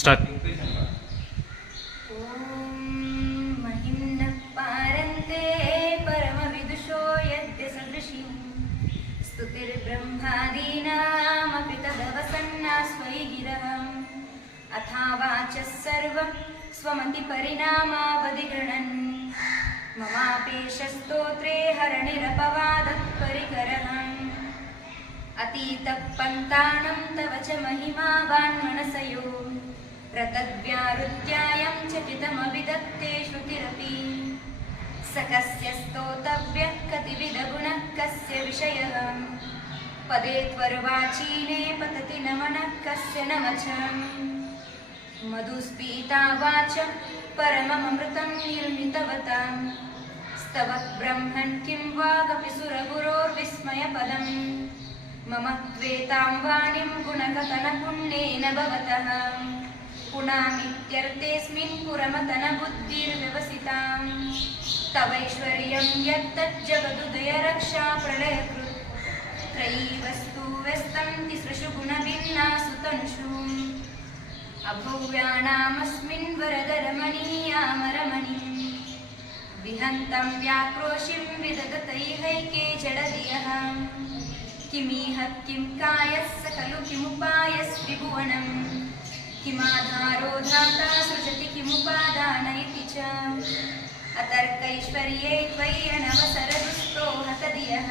Start ॐ महिम्नः पारन्ते परमविदुषो यद्य सदृशीं स्तुतिर्ब्रह्मादीनामपि तदवसन्ना स्वयि गिरहम् अथावाचः सर्वं स्वमतिपरिणामावधिगृणन् ममापेशस्तोत्रे हरणिरपवादः परिकरहम् अतीतपन्तानं तव च महिमावान्मनसयो रतद्व्यारुत्यायं चकितमविदत्ते श्रुतिरपि स कस्य स्तोतव्यः कतिविधगुणः कस्य विषयः। पदे त्वर्वाचीने पतति न मनः कस्य न मधुस्पीता वाच परममृतं निर्मितवताम्। स्तव ब्रह्मन् किं वागपि सुरगुरोर्विस्मयपदम् मम त्वेतां वाणीं गुणकथनपुण्येन भवतः पुनामित्यर्थेऽस्मिन् पुरमतनबुद्धिर्व्यवसिताम् तवैश्वर्यं यत्तज्जगदुदय रक्षा प्रलयकृत्। त्रयी वस्तु व्यस्तं तिसृषु गुणभिन्नासु तनुषु अभव्यानामस्मिन् वरदरमणीयामरमणिम्। विहन्तं व्याक्रोशिं विदगतैहैके जडधियः किमिह किं कायः स खलु किमुपायस्त्रिभुवनम् किमाधारो धाता सृजति किमुपादान इति च। अतर्कैश्वर्ये त्वय्यनवसरदुष्टो हतधियः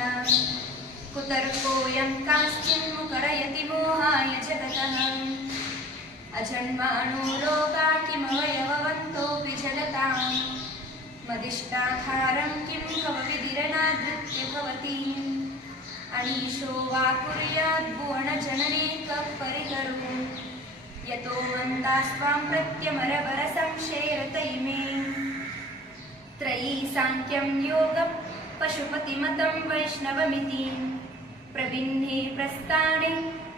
कुतर्कोऽयं काश्चिन्मुकरयति मोहाय जगतः। अजन्मानो लोका किमवयववन्तोऽपि जगताम् मदिष्टाधारं किं भवविधिरनाधृत्य भवति। अनीशो वा कुर्याद्भुवनजनने कः यतो मन्दास्त्वां प्रत्यमरवरसंशेरत इमे त्रयी साङ्ख्यं योगं पशुपतिमतं वैष्णवमिति। प्रभिन्ने प्रस्थाने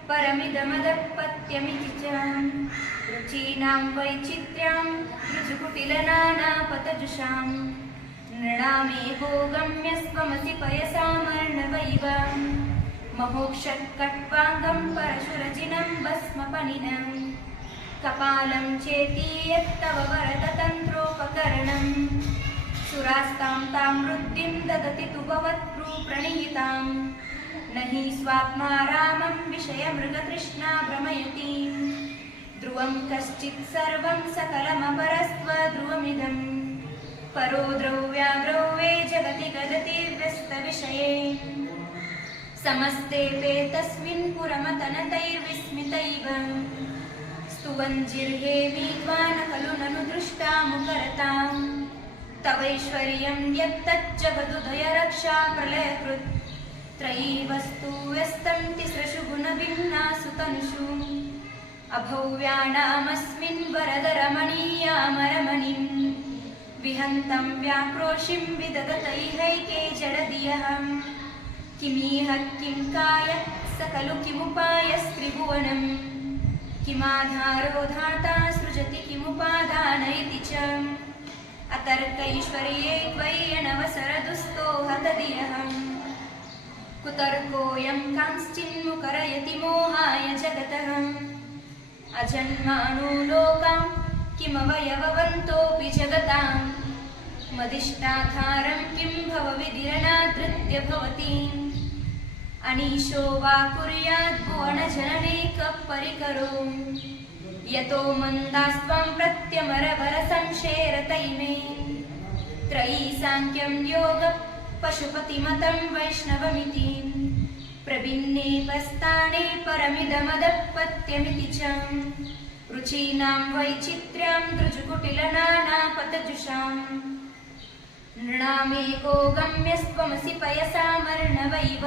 परमिदमदपत्यमिति च। रुचीनां वैचित्र्यां ऋजुकुटिलनानापतजुषां नृणामेको गम्यस्त्वमसि पयसामर्णवैव। महोक्षत्कट्वाङ्गं परशुरजिनं भस्मपनिनं कपालं चेति यत्तव वरदतन्त्रोपकरणम् सुरास्तां तां वृद्धिं ददति तु भवत्प्रणीताम् न हि स्वात्मा रामं विषयमृगतृष्णा भ्रमयति। ध्रुवं कश्चित् सर्वं सकलमपरस्त्वध्रुवमिदम् परो द्रव्याद्रव्ये जगति गदति व्यस्तविषये। समस्तेऽपेतस्मिन् पुरमतनतैर्विस्मितैव स्तुवञ्जिर्हे मीत्वा न खलु ननु दृष्टा मुकरताम् तवैश्वर्यं यत्तज्जगदुदय रक्षा प्रलयकृत् त्रयी वस्तु व्यस्तं तिसृषु गुणभिन्नासु तनुषु अभव्यानामस्मिन् वरदरमणीयामरमणिम्। विहन्तं व्याक्रोशिं विदगतैहैके जडधियः किमिह किं काय स खलु किमुपायस्त्रिभुवनम् किमाधारो धाता सृजति किमुपादान इति च अतर्कैश्वर्ये त्वय्यनवसरदुस्तो हतधियः कुतर्कोऽयं कांश्चिन्मुकरयति मोहाय जगतः अजन्मानो लोकां किमवयववन्तोऽपि जगताम्। मदिष्टाधारं किं भवविधिरनादृत्य भवति अनीशो वा कुर्याद्भुवनजनने कः परिकरो यतो मन्दास्त्वं प्रत्यमरवरसंशेरतैमे त्रयी साङ्ख्यं योग पशुपतिमतं वैष्णवमिति प्रभिन्ने पस्ताने परमिदमदपत्यमिति च। रुचीनां वैचित्र्यां दृजुकुटिलनानापतजुषाम् नृणामेको गम्यस्त्वमसि पयसामर्णवैव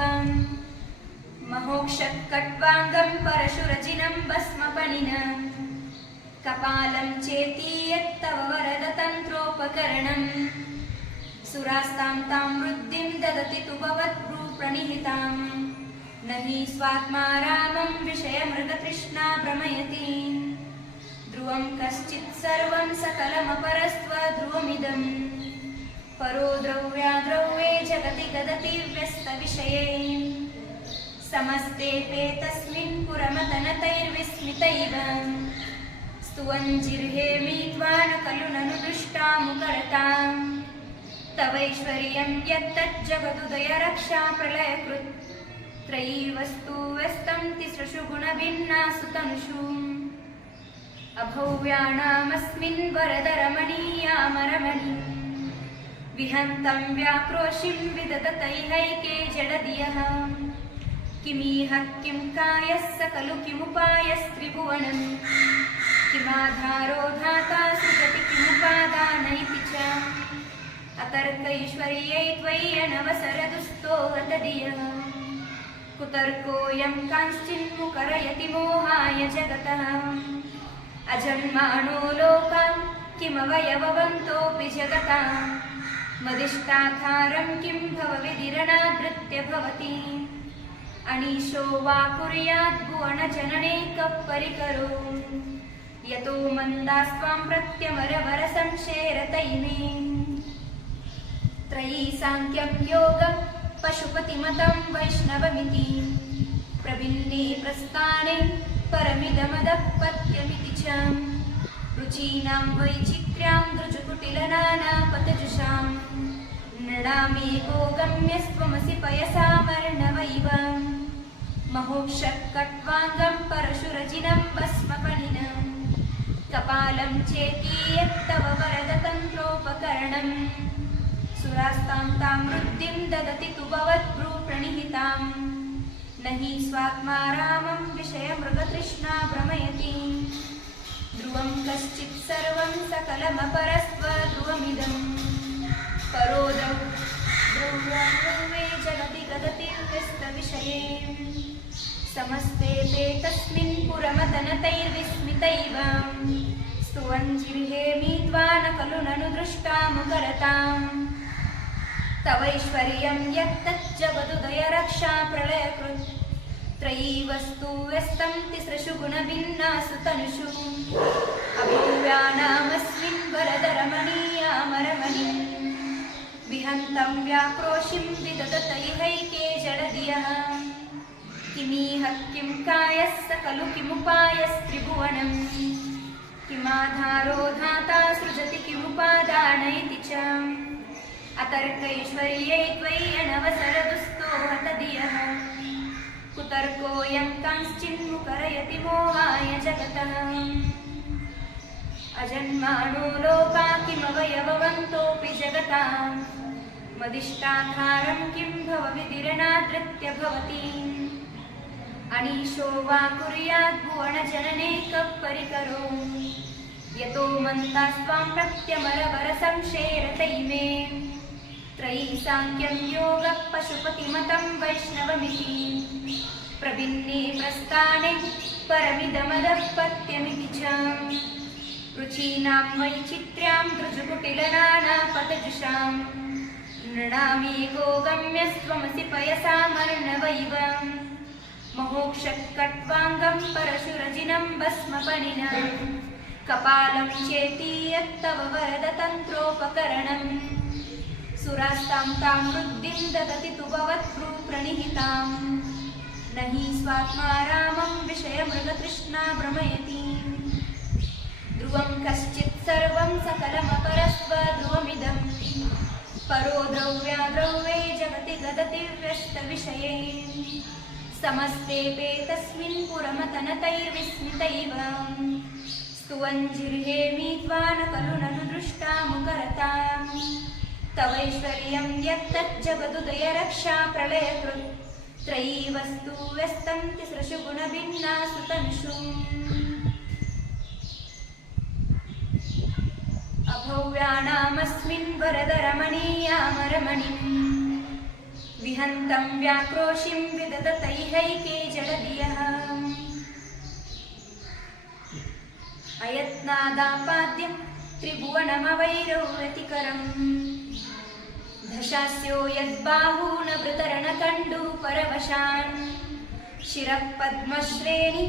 महोक्षत्कट्वाङ्गं परशुरजिनं भस्मपणिन कपालं चेति यत्तव वरदतन्त्रोपकरणम् सुरास्तां तां वृद्धिं ददति तु भवद्भ्रूप्रणिहिताम् न हि स्वात्मा रामं विषयमृगतृष्णा भ्रमयति ध्रुवं कश्चित् सर्वं सकलमपरस्त्वध्रुवमिदम् परो द्रव्याद्रव्ये जगति गदति व्यस्तविषये समस्तेऽपेतस्मिन् पुरमतनतैर्विस्मितैव स्तुवञ्जिर्हेमीत्वा न खलु ननु दृष्टामुकरताम्। तवैश्वर्यं यत्तज्जगदुदय रक्षा प्रलयकृत्। त्रयी वस्तु व्यस्तं तिसृषु गुणभिन्नासु तनुषु अभव्याणामस्मिन् वरदरमणीयामरमणि। विहन्तं व्याक्रोशिं विदधतैहैके जडदियः किमीह किं कायः स खलु किमुपायस्त्रिभुवनम्? किमाधारो धाता सृजति किमुपादान इति च अतर्कैश्वर्यै त्वय्यनवसरदुस्तो हतधियः कुतर्कोऽयं कांश्चिन्मुकरयति मोहाय जगतः। अजन्मानो लोकान् किमवयववन्तोऽपि जगता। मदिष्टाधारं किं भवविधिरणादृत्य भवति अनीशो वा कुर्याद् भुवनजनने कः परिकरो यतो मन्दास्त्वां प्रत्यमरवरसंशेरतैमे त्रयी साङ्ख्यं योगं पशुपतिमतं वैष्णवमिति। प्रभिन्ने प्रस्थाने परमिदमदः पत्यमिति च। रुचीनां वैचित्र्यां दृजुकुटिलनानापतजुषां नृणामेको गम्यस्त्वमसि पयसामर्णवैव महोक्षकट्वाङ्गं परशुरजिनं भस्मपणिनं कपालं चेतीयत्तव वरदतन्त्रोपकरणम् सुरास्तां तां वृद्धिं ददति तु भवद्भ्रूप्रणिहिताम् न हि स्वात्मा रामं विषयमृगतृष्णा भ्रमयति। ध्रुवं कश्चित् सर्वं सकलमपरस्त्वध्रुवमिदम् परो द्रौ द्रव्याद्रव्ये जगति गदतिर्व्यस्तविषये समस्ते ते तस्मिन् पुरमतनतैर्विस्मितैव स्तुवञ्जिर्हेमीत्वा न खलु ननु दृष्टामुकरताम् तवैश्वर्यं यत्तज्जगदुदय रक्षा प्रलयकृत्। त्रयी वस्तु व्यस्तं तिसृषु गुणभिन्नासु तनुषु। अभव्यानामस्मिन् वरदरमणीयामरमणि विहन्तं व्याक्रोशिं विदधतैहैके जडदियः किमीह किं कायः स खलु किमुपायस्त्रिभुवनम्? किमाधारो धाता सृजति किमुपादान इति च? अतर्कैश्वर्यै त्वय्यनवसरदुस्तो हतधियः कुतर्कोऽयं कांश्चिन्मुकरयति मोहाय जगतः अजन्मानो लोका किमवयववन्तोऽपि जगतां मदिष्टाधारं किं भवविधिरनादृत्य भवति? अनीशो वा कुर्याद् भुवनजनने कः परिकरो? यतो मन्दास्त्वां प्रत्यमरवरसंशेरतैमे त्रयी साङ्ख्यं योगः पशुपतिमतं वैष्णवमिति। प्रभिन्ने प्रस्थाने परमिदमदः पत्यमिति च रुचीनां वैचित्र्यां दृजुकुटिलनानापतजुषां नृणामेको गम्यस्त्वमसि पयसामर्णवैव महोक्षकट्वाङ्गं परशुरजिनं भस्मपणिना कपालं चेतीयत्तव वरदतन्त्रोपकरणम् सुरास्तां तां वृद्धिं ददति तु भवत्प्रणिहिताम् न हि स्वात्मा रामं विषयमृगतृष्णा भ्रमयति ध्रुवं कश्चित् सर्वं सकलमपरस्वध्रुवमिदम् परो द्रव्याद्रव्ये जगति गदति व्यस्तविषये। समस्तेऽपि तस्मिन् पुरमतनतैर्विस्मितैव। स्तुवञ्जिर्हेमीत्वा न खलु ननु दृष्टामुकरताम् तवैश्वर्यं यत्तज्जगदुदय रक्षा प्रलयकृत्। त्रयी वस्तु व्यस्तं तिसृषु गुणभिन्नासु तनुषु अयत्नादापाद्यं त्रिभुवनमवैरौरतिकरम् दशास्यो यद्बाहूनवृतरणकण्डूपरवशान् शिरः पद्मश्रेणि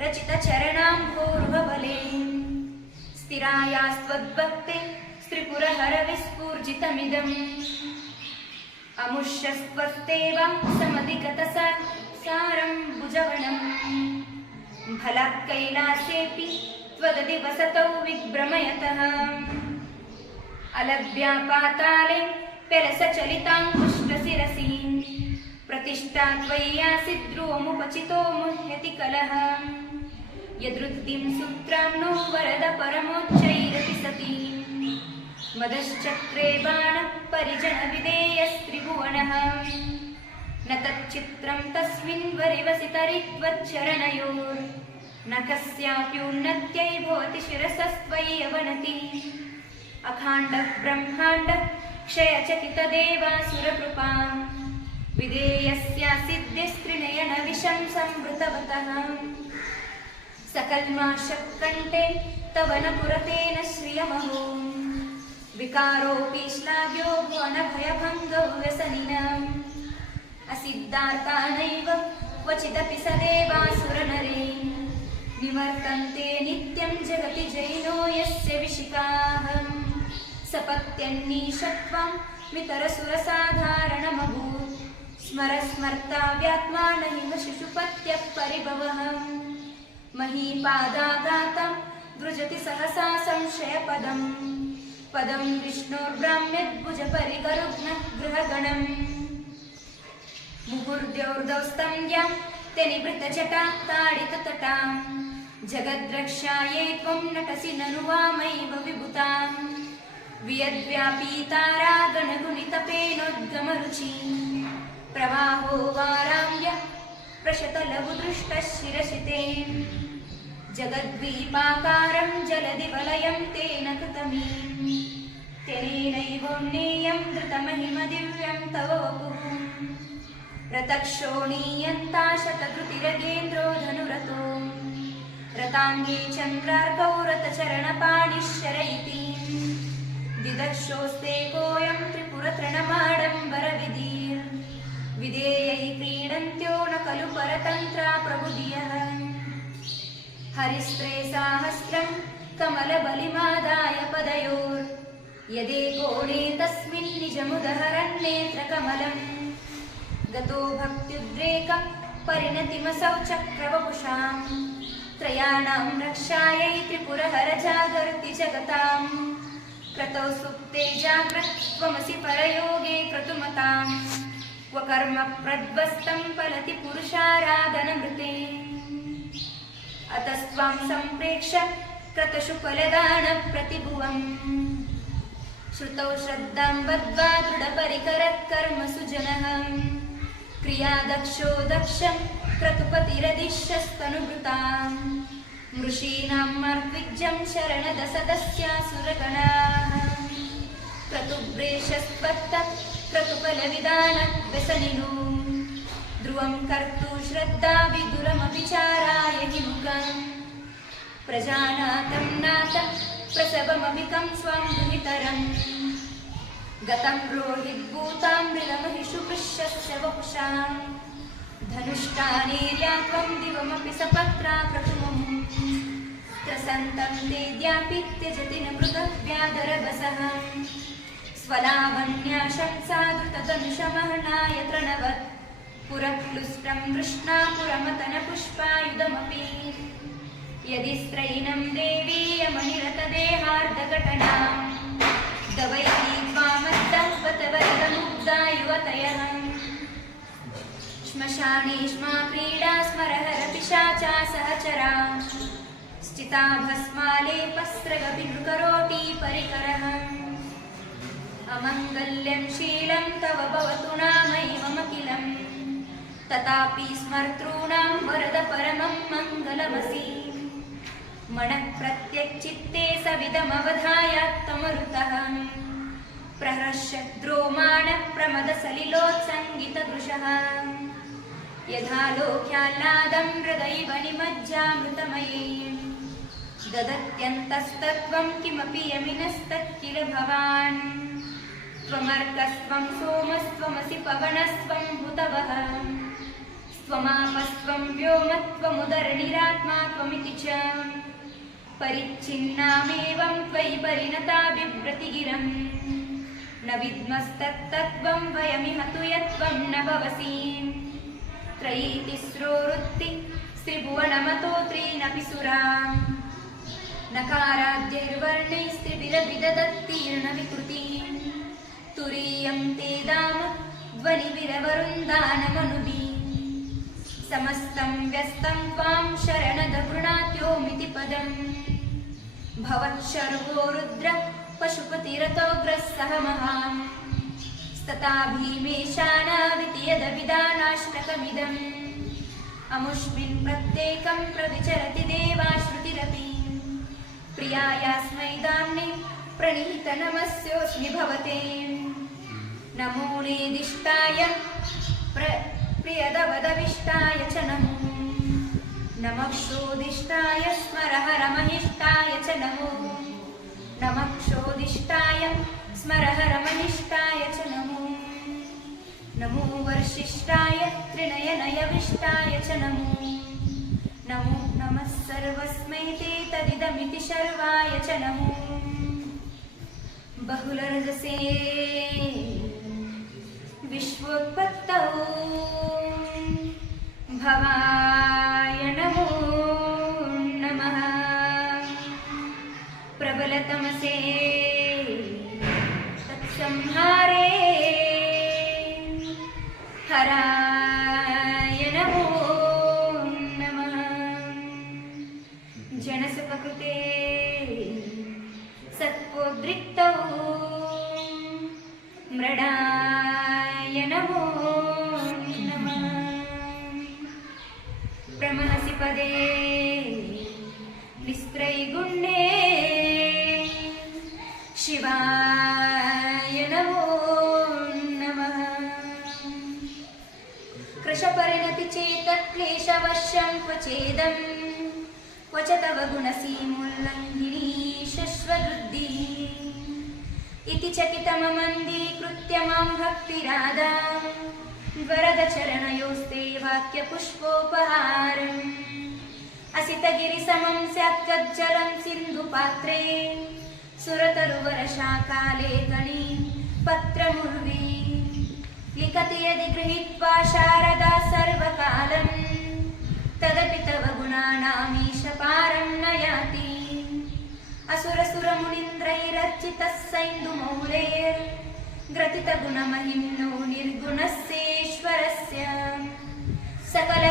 रचितचरणाम्भोर्वबले स्थिरायास्त्वद्भक्ते वसतौ विभ्रमयतः। अलभ्यापाताले पेलसचलिताङ्कुष्ठशिरसीम् प्रतिष्ठा त्वय्यासि ध्रुवमुपचितो मुह्यति कलह। यदृत्तिं सूत्रां नो वरद परमोच्चैरपि सती मदश्चक्रे बाणः परिजनविधेयस्त्रिभुवनः। न तच्चित्रं तस्मिन् वरिवसितरित्वच्चरणयोर् न कस्याप्युन्नत्यै भवति शिरसस्त्वयि अवनति अखाण्डः ब्रह्माण्ड विधेयस्या सिद्धिस्त्रिनयनविशं संवृतवतः। सकल्माशकण्ठे तव न पुरतेन श्रियमहो विकारोऽपि श्लाघ्यो भुवनभयभङ्गौ व्यसनिनम् असिद्धार्तानैव क्वचिदपि स देवासुरनरे। निवर्तन्ते नित्यं जगति जैनो यस्य विशिकाः। सपत्यन्नीशत्वं मितरसुरसाधारणमभूत् स्मरस्मर्ता व्यात्मानैव शिशुपत्यः परिभवः महीपादाघातं दृजति सहसा संशयपदम् पदं गृहगणम् मुहुर्द्योर्दौस्तम्यां ते निवृतजटा ताडिततटाम् जगद्रक्षायै त्वं नटसि ननु वामैव विभुताम् वियद्व्यापीतारागणगुणितपेनोद्गमरुचि प्रवाहो वाराम्य प्रशतलघुदृष्टः शिरसिते जगद्वीपाकारं जलदि वलयं तेन कृतमीम् तेनैवोन्नेयं धृतमहिमदिव्यं तव वपुः रतक्षोणीयन्ता शतधृतिरगेन्द्रो धनुरतो रताङ्गे चन्द्रार्कौ रतचरणपाणिः शरयिति दिदर्शोस्ते कोऽयं त्रिपुरतृणमाडम्बरविधिर् विधेयै क्रीडन्त्यो न खलु परतन्त्रा प्रबुधियः हरिस्त्रे साहस्रं कमलबलिमादाय पदयोर् यदेकोणे तस्मिन् निजमुदहरन्नेत्रकमलम् गतो भक्त्युद्रेक परिणतिमसौ चक्रवपुषाम् त्रयाणां रक्षायै त्रिपुरहर जागर्ति जगताम्। क्रतौ सुप्ते जाग्रत्वमसि परयोगे क्रतुमताम् क्व कर्म प्रध्वस्तं फलति पुरुषाराधनमृते अतस्त्वां सम्प्रेक्ष्य क्रतशु फलदानप्रतिभुवम् श्रुतौ श्रद्धां बद्ध्वा दृढपरिकरत्कर्मसु जनः क्रियादक्षो दक्षं क्रतुपतिरदिश्यस्तनुभृताम्। मृषीणां मर्द्विज्यं शरणदसदस्यासुरगणाः क्रतुव्रेषस्त्वत्त क्रतुफलविधानः कर्तु श्रद्धा विदुरमपि चाराय हि मुखम् प्रजानातं नाथ प्रसवमभिकं स्वं दुहितरम् गतं रोहिद्भूतां मृगमहिषु पृश्यस्य वपुषाम् धनुष्टानेर्या त्वं दिवमपि सपत्रा क्रतुमम् त्रसन्तं तेद्यापि त्यजति न मृगव्याधरभसः स्वलावण्याशंसादृतधनुषमहनाय तृणवत् पुरक्लुष्टं कृष्णा पुरमतनपुष्पायुधमपि यदि स्त्रैनं देवीयमनिरतदेहार्धघटनाम् दवैती त्वामद्दम्पतवरदमुग्धा युवतयः श्मशाने श्मा क्रीडा स्मरहरपिशाचा सहचरा। स्थिता भस्मालेपस्रगभिनृकरोटी परिकरः। अमङ्गल्यं शीलं तव भवतु नामैवमखिलम् तथापि स्मर्तॄणां वरद परमं मङ्गलमसि। मनः प्रत्यक्चित्ते सविदमवधायात्तमरुतः प्रहर्ष द्रोमाणः प्रमदसलिलोत्सङ्गितदृशः यथा लोक्याह्लादं हृदैव निमज्जामृतमये। ददत्यन्तस्तत्त्वं किमपि यमिनस्तत्किल भवान्। त्वमर्कस्त्वं सोमस्त्वमसि पवनस्त्वं हुतवः व्योमत्वमुदरनिरात्मा त्वमिति च परिच्छिन्नामेवं त्वयि परिणता बिभ्रतिगिरम् न विद्मस्तत्तत्त्वं वयमिह तु यत्त्वं न भवसि। त्रयी तिस्रो वृत्ति त्रिभुवनमतो त्रीनपि सुरा। नकाराद्यैर्वर्णैस्त्रिभिरभिदत्तीर्णविकृतिः तुरीयं ते दाम ध्वनिविरवरुन्दानमनुभिः समस्तं व्यस्तं त्वां शरणदगृणात्योमिति पदम्। भवत्शर्वो रुद्र पशुपतिरतोग्रः महाम् स्तता भीमेशानाविति यदविदानाष्टकमिदम् अमुष्मिन् प्रत्येकं प्रविचरति देवाश्रुतिरपि। प्रियायास्मै दाम्ने प्रणीतनमस्योऽस्मि भवते। नमो नेदिष्टाय प्र प्रियदवदविष्टाय च नमो। नमः क्षोदिष्टाय स्मरहरमहिष्टाय च नमो। नमः क्षोदिष्टाय स्मरहरमहिष्टाय च नमो। नमो वर्षिष्टाय त्रिनयनयविष्टाय च नमो। नमो नमः सर्वस्मै ते तदिदमिति शर्वाय च नमो। बहुलर्जसे विश्वोत्पत्तौ भवा नमः कृशपरिणति चेत् क्लेशवश्यं क्वचेदं। क्व च तव गुणसीमुल्लङ्घिनी शश्ववृद्धिः। इति चकितममन्दीकृत्य मां भक्तिरादा वरदचरणयोस्ते वाक्यपुष्पोपहारम् असितगिरिसमं स्यात् कज्जलं सिन्धुपात्रे सुरतरुवरशाकालेखनी पत्रमुर्वी। लिखति यदि गृहीत्वा शारदा सर्वकालम् तदपि तव गुणानामीशपारं न याति असुरसुरमुनीन्द्रैरर्चितः सैन्दुमौलेर् ग्रथितगुणमहिम्नो निर्गुणस्येश्वरस्य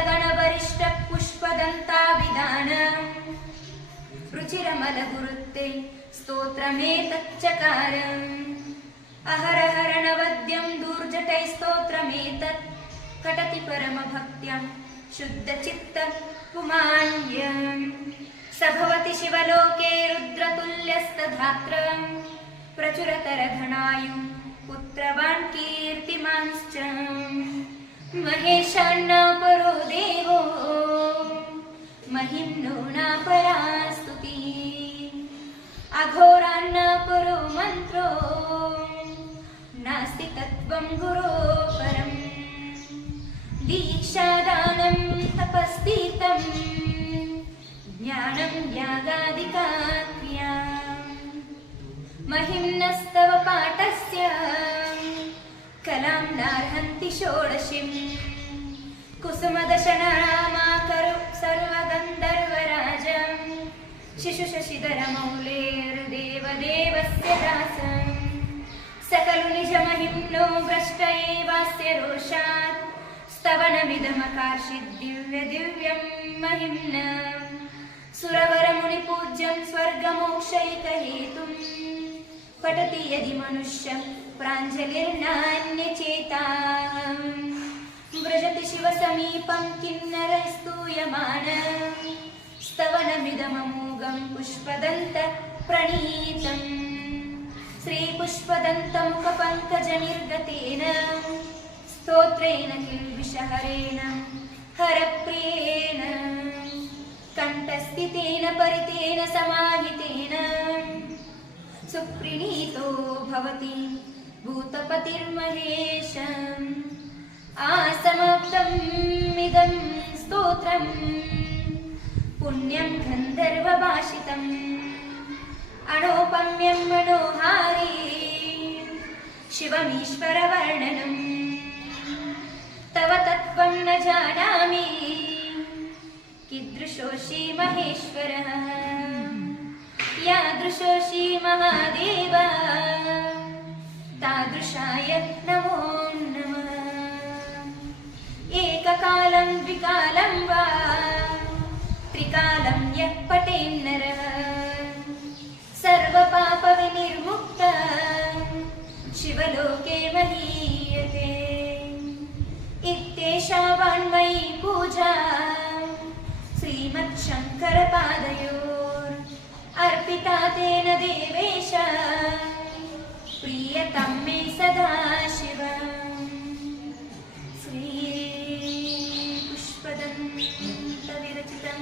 सकलगणवरिष्ठपुष्पदन्ताभिधान। रुचिरमलगुरुत्ते स्तोत्रमेतच्चकार। अहरहरणवद्यं दूर्जटैस्तोत्रमेतत्। कटति परमभक्त्या शुद्धचित्त पुमान्यम् स भवति शिवलोके रुद्रतुल्यस्तधात्र। प्रचुरतरधनायु पुत्रवान् कीर्तिमांश्च। महेशान्न परो देवो महिम्नो न परा स्तुतिः परो मन्त्रो। नास्ति तत्त्वं गुरो परम् दीक्षादानं तपस्तीर्थं ज्ञानं यागादिकाक्रिया। महिम्नस्तव पाठस्य कलां नार्हन्ति षोडशीं कुसुमदशनामाकरु सर्वगन्धर्वराजं शिशुशशिधरमौलेर्देवदेवस्य दासम्। सकलु निजमहिम्नो भ्रष्ट एवास्य रोषात्। स्तवनमिदमकार्षिद् दिव्य दिव्यं महिम्न। सुरवरमुनिपूज्यं स्वर्गमोक्षैकहेतुम्। पठति यदि मनुष्य प्राञ्जलिर्नान्यचेता व्रजति शिवसमीपं किन्नरस्तूयमान स्तवनमिदममोघं पुष्पदन्त प्रणीतम्। श्रीपुष्पदन्तमुखपङ्कजनिर्गतेन स्तोत्रेण किल्बिषहरेण हरप्रियेण। कण्ठस्थितेन परितेन समाहितेन। सुप्रीणीतो भवति भूतपतिर्महेशम् आसमाप्तम् इदं स्तोत्रम् पुण्यं गन्धर्वभाषितम् अणोपम्यं मनोहारी शिवमीश्वरवर्णनम् तव तत्त्वं न जानामि कीदृशोऽसि महेश्वरः यादृशोषि महादेव तादृशाय नमो नमः। एककालं द्विकालं वा त्रिकालं यः पठेन्नरः सर्वपापविनिर्मुक्त शिवलोके महीयते इत्येषा वाङ्मयी पूजा श्रीमच्छङ्करपादयोर् अर्पिता तेन देवेश പ്രിയതമ്മേ മേ സദാശിവ. ശ്രീ പുഷ്പദം വിരചിതം.